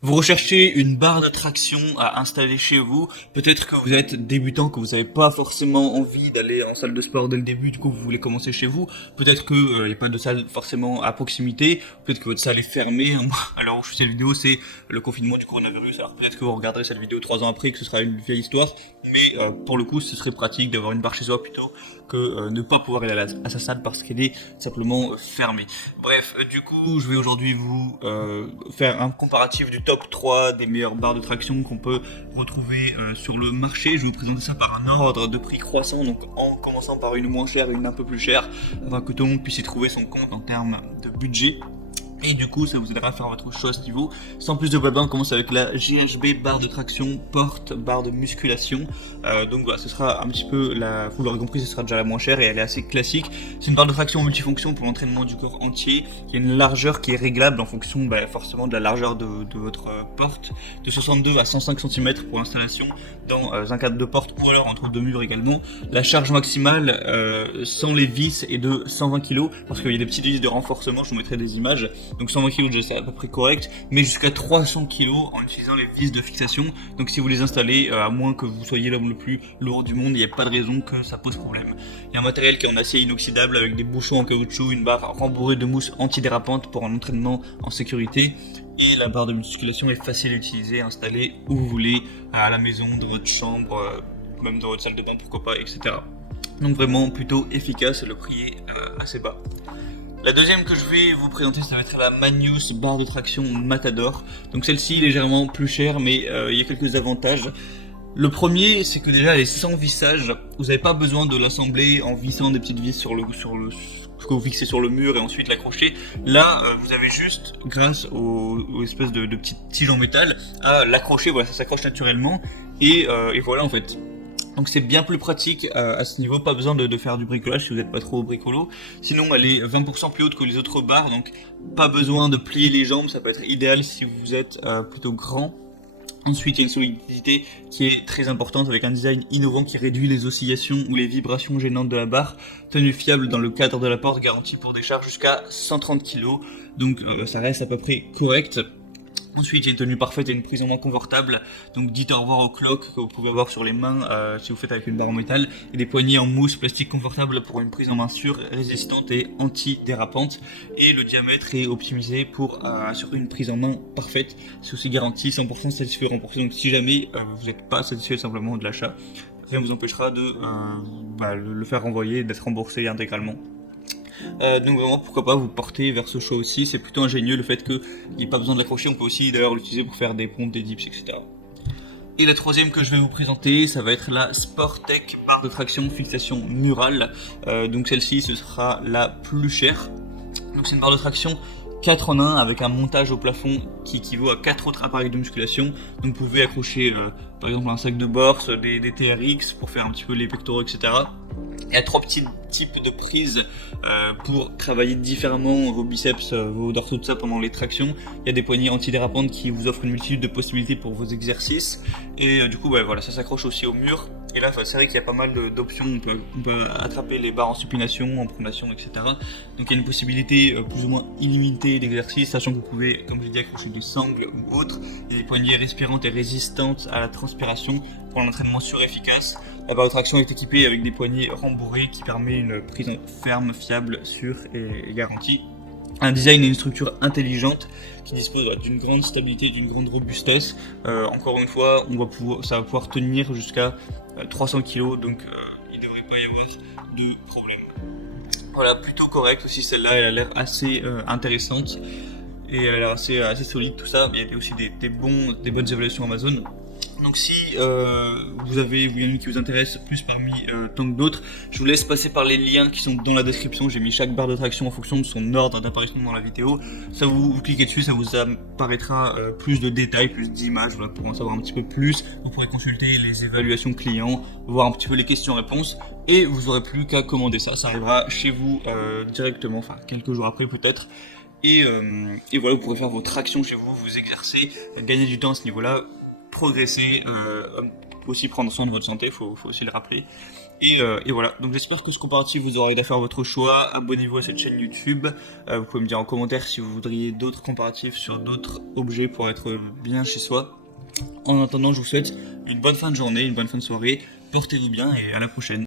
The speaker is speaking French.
Vous recherchez une barre de traction à installer chez vous. Peut-être que vous êtes débutant, que vous n'avez pas forcément envie d'aller en salle de sport dès le début, du coup vous voulez commencer chez vous. Peut-être qu'il n'y a pas de salle forcément à proximité. Peut-être que votre salle est fermée. À l'heure où je fais cette vidéo, c'est le confinement du coronavirus. Alors peut-être que vous regarderez cette vidéo 3 ans après, que ce sera une vieille histoire. Mais pour le coup, ce serait pratique d'avoir une barre chez soi plutôt que ne pas pouvoir aller à sa salle parce qu'elle est simplement fermée. Bref, du coup, je vais aujourd'hui vous faire un comparatif du top 3 des meilleures barres de traction qu'on peut retrouver sur le marché. Je vais vous présenter ça par un ordre de prix croissant, donc en commençant par une moins chère et une un peu plus chère, afin que tout le monde puisse y trouver son compte en termes de budget. Et du coup, ça vous aidera à faire votre choix à ce niveau. Sans plus de blabla, on commence avec la GHB barre de traction porte barre de musculation. Donc voilà, ce sera un petit peu vous l'aurez compris, ce sera déjà la moins chère et elle est assez classique. C'est une barre de traction multifonction pour l'entraînement du corps entier. Il y a une largeur qui est réglable en fonction forcément de la largeur de votre porte, de 62 à 105 cm pour l'installation dans un cadre de porte ou alors entre deux murs également. La charge maximale sans les vis est de 120 kg parce qu'il y a des petites vis de renforcement, je vous mettrai des images. Donc 120 kg déjà c'est à peu près correct, mais jusqu'à 300 kg en utilisant les vis de fixation. Donc si vous les installez, à moins que vous soyez l'homme le plus lourd du monde, il n'y a pas de raison que ça pose problème. Il y a un matériel qui est en acier inoxydable avec des bouchons en caoutchouc, une barre rembourrée de mousse antidérapante pour un entraînement en sécurité. Et la barre de musculation est facile à utiliser, installée où vous voulez, à la maison, dans votre chambre, même dans votre salle de bain, pourquoi pas, etc. Donc vraiment plutôt efficace, le prix est assez bas. La deuxième que je vais vous présenter, ça va être la Magnus barre de traction Matador. Donc celle-ci légèrement plus chère, mais il y a quelques avantages. Le premier, c'est que déjà elle est sans vissage. Vous n'avez pas besoin de l'assembler en vissant des petites vis sur le que vous fixez sur le mur et ensuite l'accrocher. Là, vous avez juste, grâce aux espèces de petites tiges en métal, à l'accrocher. Voilà, ça s'accroche naturellement et voilà en fait. Donc c'est bien plus pratique à ce niveau, pas besoin de faire du bricolage si vous n'êtes pas trop bricolo. Sinon elle est 20% plus haute que les autres barres, donc pas besoin de plier les jambes, ça peut être idéal si vous êtes plutôt grand. Ensuite il y a une solidité qui est très importante avec un design innovant qui réduit les oscillations ou les vibrations gênantes de la barre. Tenue fiable dans le cadre de la porte, garantie pour des charges jusqu'à 130 kg, donc ça reste à peu près correct. Ensuite, il y a une tenue parfaite et une prise en main confortable. Donc dites au revoir au cloques que vous pouvez avoir sur les mains si vous faites avec une barre en métal. Et des poignées en mousse plastique confortable pour une prise en main sûre, résistante et anti-dérapante. Et le diamètre est optimisé pour assurer une prise en main parfaite. C'est aussi garanti 100% satisfait ou remboursé. Donc si jamais vous n'êtes pas satisfait simplement de l'achat, rien ne vous empêchera de le faire renvoyer et d'être remboursé intégralement. Donc vraiment pourquoi pas vous porter vers ce choix aussi, c'est plutôt ingénieux le fait qu'il n'y ait pas besoin de l'accrocher, on peut aussi d'ailleurs l'utiliser pour faire des pompes, des dips, etc. Et la troisième que je vais vous présenter, ça va être la Sportec barre de traction fixation murale. Donc celle-ci ce sera la plus chère. Donc c'est une barre de traction 4 en 1 avec un montage au plafond qui équivaut à 4 autres appareils de musculation. Donc vous pouvez accrocher par exemple un sac de boxe, des TRX pour faire un petit peu les pectoraux, etc. Il y a 3 petits types de prises pour travailler différemment vos biceps, vos dorsaux de ça pendant les tractions. Il y a des poignées antidérapantes qui vous offrent une multitude de possibilités pour vos exercices. Et du coup, voilà, ça s'accroche aussi au mur. Et là, c'est vrai qu'il y a pas mal d'options. On peut attraper les barres en supination, en pronation, etc. Donc il y a une possibilité plus ou moins illimitée d'exercices, sachant que vous pouvez, comme je dit, accrocher des sangles ou autres. Il y a des poignées respirantes et résistantes à la transpiration pour un entraînement sûr et efficace. La barre de traction est équipée avec des poignées rembourrées qui permet une prise ferme, fiable, sûre et garantie. Un design et une structure intelligente qui dispose d'une grande stabilité et d'une grande robustesse. Encore une fois, ça va pouvoir tenir jusqu'à 300 kg, donc il ne devrait pas y avoir de problème. Voilà, plutôt correct aussi celle-là, elle a l'air assez intéressante et elle a l'air assez solide tout ça. Il y a aussi des bonnes évaluations Amazon. Donc si vous avez une qui vous intéresse plus parmi tant que d'autres, je vous laisse passer par les liens qui sont dans la description. J'ai mis chaque barre de traction en fonction de son ordre d'apparition dans la vidéo. Ça vous cliquez dessus, ça vous apparaîtra plus de détails, plus d'images, voilà, pour en savoir un petit peu plus. Vous pourrez consulter les évaluations clients, voir un petit peu les questions-réponses et vous n'aurez plus qu'à commander ça. Ça arrivera chez vous directement, enfin quelques jours après peut-être. Et voilà, vous pourrez faire vos tractions chez vous, vous exercer, gagner du temps à ce niveau-là, progresser, aussi prendre soin de votre santé, faut aussi le rappeler. Et voilà, donc j'espère que ce comparatif vous aura aidé à faire votre choix. Abonnez-vous à cette chaîne YouTube. Vous pouvez me dire en commentaire si vous voudriez d'autres comparatifs sur d'autres objets pour être bien chez soi. En attendant, je vous souhaite une bonne fin de journée, une bonne fin de soirée. Portez-vous bien et à la prochaine.